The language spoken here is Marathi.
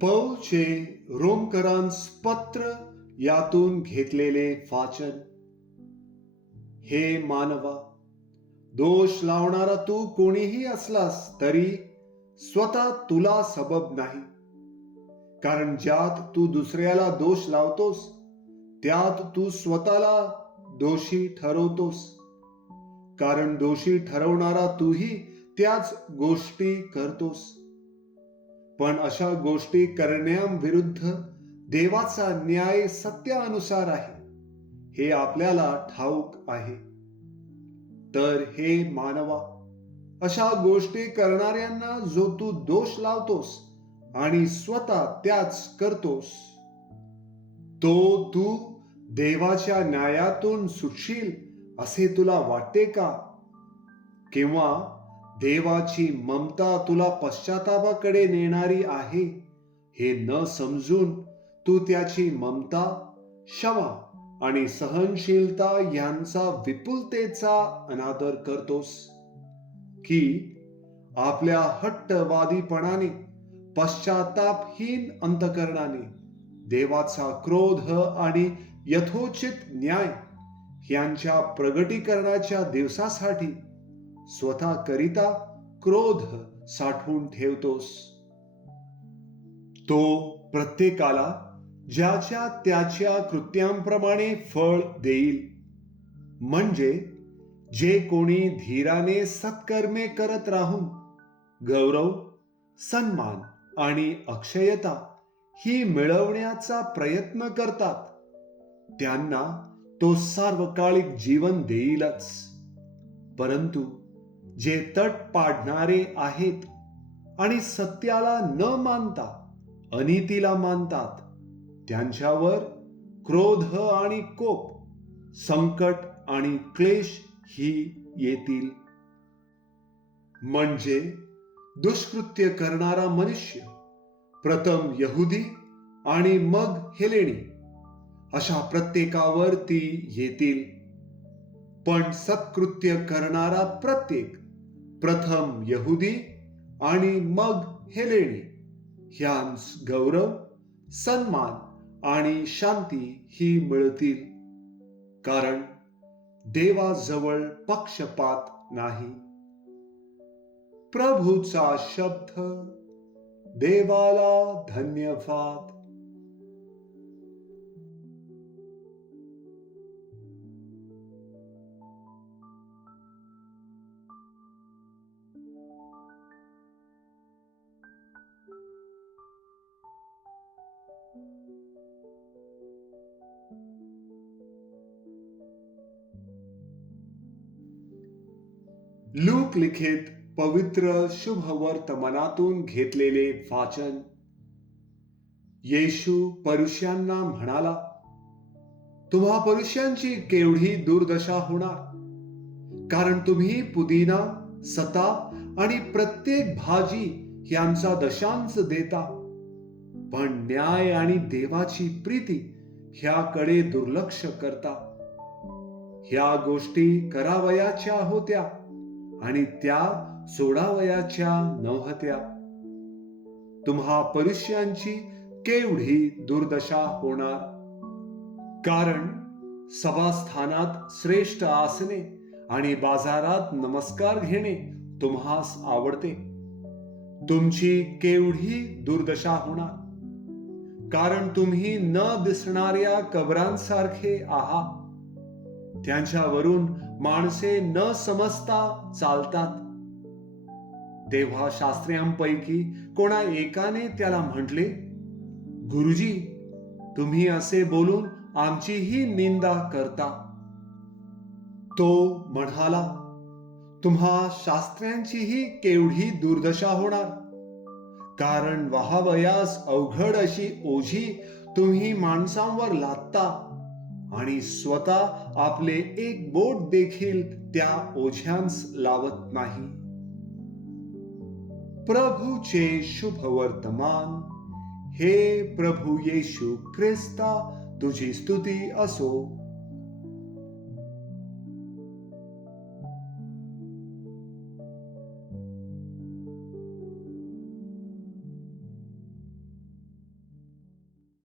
पौलचे रोमकरांस पत्र यातून घेतलेले वाचन. हे मानवा दोष लावणारा तू कोणीही असलास तरी स्वतः तुला सबब नाही. कारण ज्यात तू दुसऱ्याला दोष लावतोस त्यात तू स्वतःला दोषी ठरवतोस. कारण दोषी ठरवणारा तूही त्याच गोष्टी करतोस. पण अशा गोष्टी करण्याविरुद्ध देवाचा न्याय सत्यानुसार आहे. हे आपल्याला ठाऊक आहे. तर हे मानवा अशा गोष्टी करणाऱ्यांना जो तू दोष लावतोस आणि स्वतः त्याच करतोस तो तू देवाच्या न्यायातून सुटशील असे तुला वाटते का? किंवा देवाची ममता तुला पश्चातापाकडे नेणारी आहे. हे न समजून तू त्याची ममता क्षमा आणि सहनशीलता यांचा विपुलतेचा अनादर करतोस. की आपल्या हट्टवादीपणाने पश्चातापहीन अंतकरणाने देवाचा क्रोध आणि यथोचित न्याय यांच्या प्रगटीकरणाच्या दिवसासाठी स्वतःकरिता क्रोध साठवून ठेवतोस. तो प्रत्येकाला ज्याच्या त्याच्या कृत्यांप्रमाणे फळ देईल. म्हणजे जे कोणी धीराने सत्कर्मे करत राहून गौरव सन्मान आणि अक्षयता ही मिळवण्याचा प्रयत्न करतात त्यांना तो सार्वकालिक जीवन देईलच. परंतु जे तट पाडणारे आहेत आणि सत्याला न मानता अनितीला मानतात त्यांच्यावर क्रोध आणि कोप संकट आणि क्लेश ही येतील. म्हणजे दुष्कृत्य करणारा मनुष्य प्रथम यहुदी आणि मग हेलेणी अशा प्रत्येकावर ती येतील. पण सत्कृत्य करणारा प्रत्येक प्रथम यहुदी आणि मग हेलेणी ह्यांस गौरव सन्मान आणि शांती ही मिळतील. कारण देवाजवळ पक्षपात नाही. प्रभूचा शब्द देवाला धन्यवाद. लूक लिखित पवित्र शुभ वर्तमानातून घेतलेले वाचन. येशू परुष्यांना म्हणाला तुम्हा परुष्यांची केवढी दुर्दशा होणार? कारण तुम्ही पुदिना सताप आणि प्रत्येक भाजी यांचा दशांश देता. पण न्याय आणि देवाची प्रीती ह्याकडे दुर्लक्ष करता. ह्या गोष्टी करावयाच्या होत्या. आणि त्या सोडावयाच्या नव्हत्या तुम्हा परुष्यांची केवढी दुर्दशा होणार? कारण सभास्थानात श्रेष्ठ आसने आणि बाजारात नमस्कार घेणे तुम्हास आवडते. तुमची केवढी दुर्दशा होणार? कारण तुम्ही न दिसणाऱ्या कबरांसारखे आहात. त्यांच्यावरून माणसे न समजता चालतात. तेव्हा शास्त्र्यांपैकी कोणा एकाने त्याला म्हटले गुरुजी तुम्ही असे बोलून आमचीही निंदा करता. तो म्हणाला तुम्हा शास्त्र्यांचीही केवढी दुर्दशा होणार. कारण वाहावयास अवघड अशी ओझी तुम्ही माणसांवर लादता. आणि स्वतः आपले एक बोट देखील त्या ओझ्यांस लावत नाही. प्रभूचे शुभ वर्तमान हे प्रभू येशू ख्रिस्ता तुझी स्तुती असो.